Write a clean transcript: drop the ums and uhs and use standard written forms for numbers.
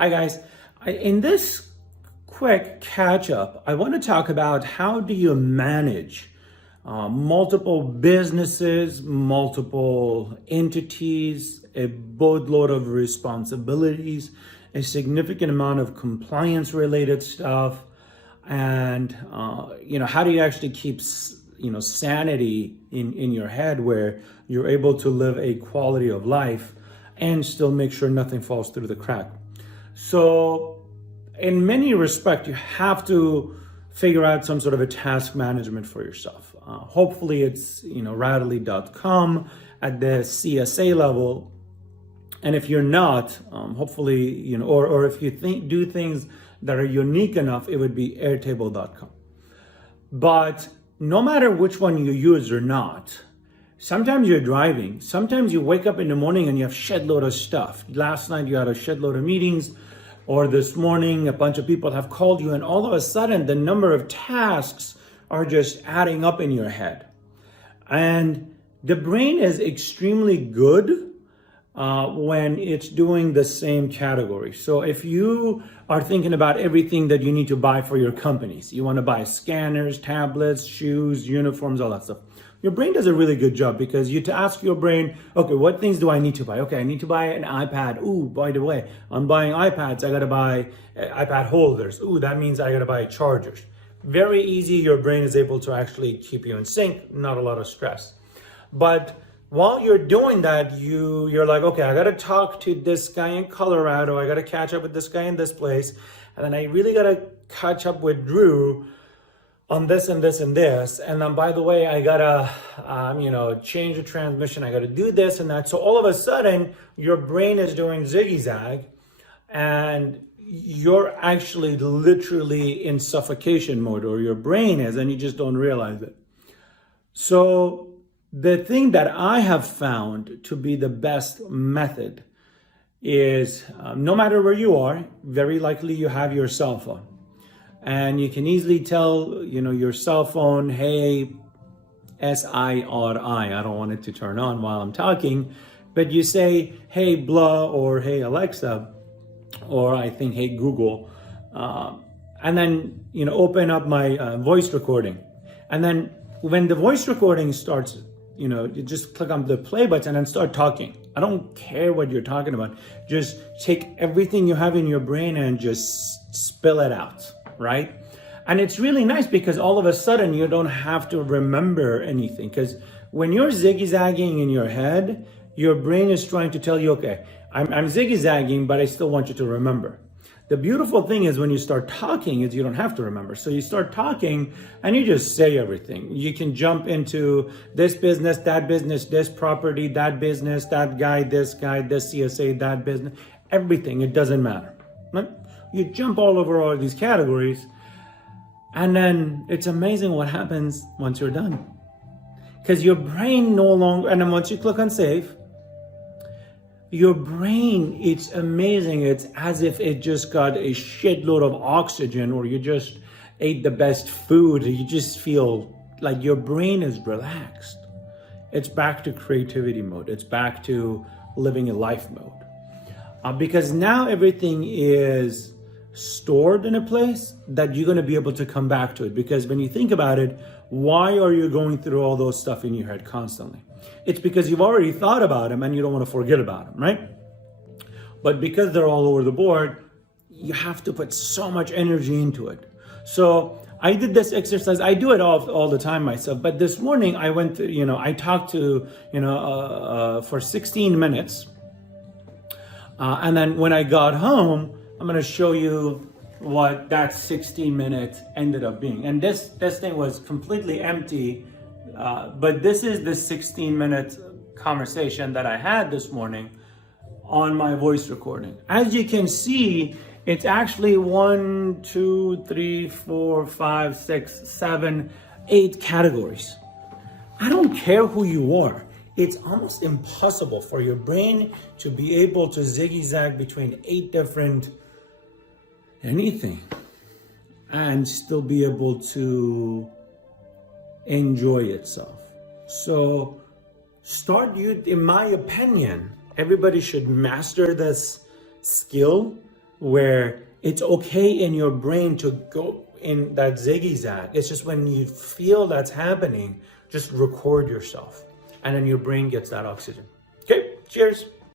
Hi guys, in this quick catch up, I want to talk about how do you manage multiple businesses, multiple entities, a boatload of responsibilities, a significant amount of compliance related stuff, and how do you actually keep sanity in your head where you're able to live a quality of life and still make sure nothing falls through the crack. So in many respects, you have to figure out some sort of a task management for yourself. Hopefully it's, Radley.com at the CSA level. And if you're not, hopefully, or if you do things that are unique enough, it would be airtable.com. But no matter which one you use or not, sometimes you're driving, sometimes you wake up in the morning and you have shitload of stuff. Last night you had a shitload of meetings, or this morning a bunch of people have called you, and all of a sudden the number of tasks are just adding up in your head. And the brain is extremely good when it's doing the same category. So if you are thinking about everything that you need to buy for your companies, you want to buy scanners, tablets, shoes, uniforms, all that stuff. Your brain does a really good job because you ask your brain, okay, what things do I need to buy? Okay, I need to buy an iPad. Ooh, by the way, I'm buying iPads. I got to buy iPad holders. Ooh, that means I got to buy chargers. Very easy. Your brain is able to actually keep you in sync. Not a lot of stress. But while you're doing that, you're like, okay, I got to talk to this guy in Colorado. I got to catch up with this guy in this place. And then I really got to catch up with Drew on this and this and this. And then, by the way, I gotta, change the transmission. I gotta do this and that. So all of a sudden, your brain is doing ziggy-zag and you're actually literally in suffocation mode, or your brain is, and you just don't realize it. So the thing that I have found to be the best method is no matter where you are, very likely you have your cell phone. And you can easily tell, your cell phone, hey, SIRI, I don't want it to turn on while I'm talking, but you say, hey, blah, or hey, Alexa, or I think, hey, Google, and then, open up my voice recording. And then when the voice recording starts, you just click on the play button and start talking. I don't care what you're talking about. Just take everything you have in your brain and just spill it out. Right? And it's really nice because all of a sudden you don't have to remember anything. Because when you're ziggy-zagging in your head, your brain is trying to tell you, okay, I'm ziggy-zagging, but I still want you to remember. The beautiful thing is when you start talking is you don't have to remember. So you start talking and you just say everything. You can jump into this business, this property, that business, that guy, this CSA, that business, everything. It doesn't matter. Right? You jump all over all of these categories, and then it's amazing what happens once you're done. Because your brain no longer, and then once you click on save, your brain, it's amazing. It's as if it just got a shitload of oxygen, or you just ate the best food. You just feel like your brain is relaxed. It's back to creativity mode. It's back to living a life mode. Because now everything is stored in a place that you're going to be able to come back to it. Because when you think about it, why are you going through all those stuff in your head constantly? It's because you've already thought about them and you don't want to forget about them, right? But because they're all over the board, you have to put so much energy into it. So I did this exercise. I do it all the time myself. But this morning I went to, I talked to, for 16 minutes. And then when I got home, I'm going to show you what that 16 minutes ended up being. And this thing was completely empty, but this is the 16-minute conversation that I had this morning on my voice recording. As you can see, it's actually 1, 2, 3, 4, 5, 6, 7, 8 categories. I don't care who you are. It's almost impossible for your brain to be able to ziggy-zag between 8 different anything and still be able to enjoy itself. So in my opinion, everybody should master this skill where it's okay in your brain to go in that ziggy zag. It's just when you feel that's happening, just record yourself, and then your brain gets that oxygen. Okay, cheers.